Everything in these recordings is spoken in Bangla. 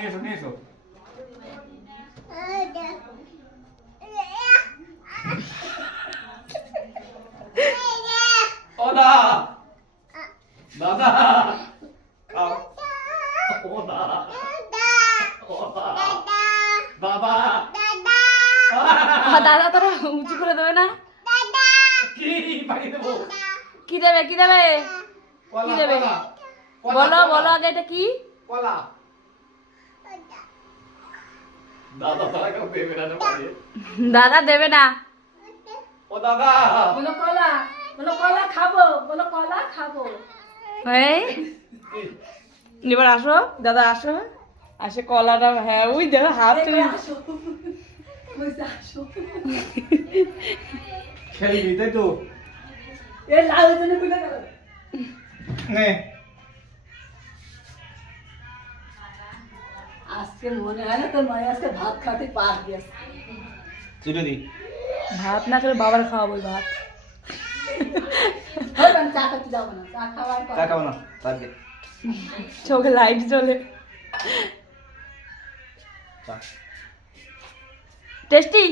নিয়ে এসো নিয়ে এসো ও দা দাদা খাও ও দা ও দা বাবা দাদা তোরা উঁচু করে দেবে না? কি পানি দেবো কি দেবে কি দেবে কলা কি দেবে? কলা বলো বলো আগে এটা কি? কলা দাদা তারা কেউ দেবে না পানি দাদা দেবে না। ও দাদা বলো কলা খাবো, বলো কলা খাবো। এই এবার আসো দাদা আসো আসে কলাটা হ্যাঁ ওই দেখো হাত তুলে আসো বুঝতে আসো খেলবি তাই তো এ লাল জন্য বুঝে গেল। নে আজকে মনে হয় না তোর মায়ের আজকে ভাত খাতে পার গেছে। তুই যদি ভাত না খেলে বাবার খাওয়াবো ওই ভাত। হবে আমি চা খেতে যাবো না, চা খাওয়ার পর চা খাবো না তাকে চোখে লাইট জ্বলে। চা টেস্টি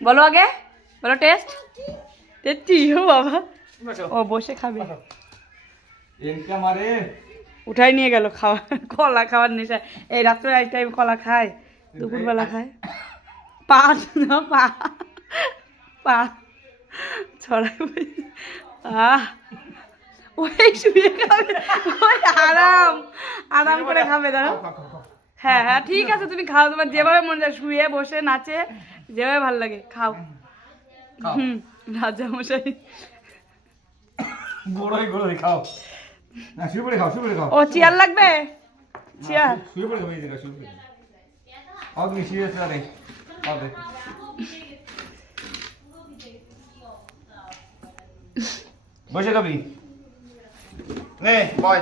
বলো আগে বলো টেস্ট টেস্টি ও বাবা বসো ও বসে খাবে এনকা মারে উঠাই নিয়ে গেল খাওয়া কলা খাওয়ার নেশা এই রাত্রে এক টাইম কলা খায় দুপুরবেলা খায় পা না পা পা ছড়াই ওই শুয়ে খাবে ওই আরাম আরাম করে খাবে দাঁড়া হ্যাঁ হ্যাঁ ঠিক আছে তুমি খাও তোমার যেভাবে মনে যায় শুয়ে বসে নাচে যেভাবে ভালো লাগে খাও খাও হুম রাজা মশাই গোড়াই খাও না শুয়ে পড়ে খাও ও চেয়ার লাগবে চেয়ার শুয়ে পড়ে খাও এই জায়গা শুয়ে পড়ে খাও তুমি শুয়ে আছো রে খাও দে বসে খাবি নে বয়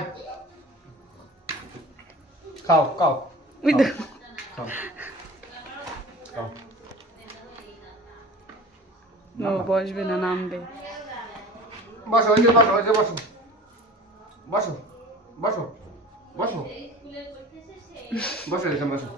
খাও খাও ওই দেখো খাও খাও ও বসবে না নামবে বসো ওই যে বসো বসো বসো বসো বসো বসো এখানে বসো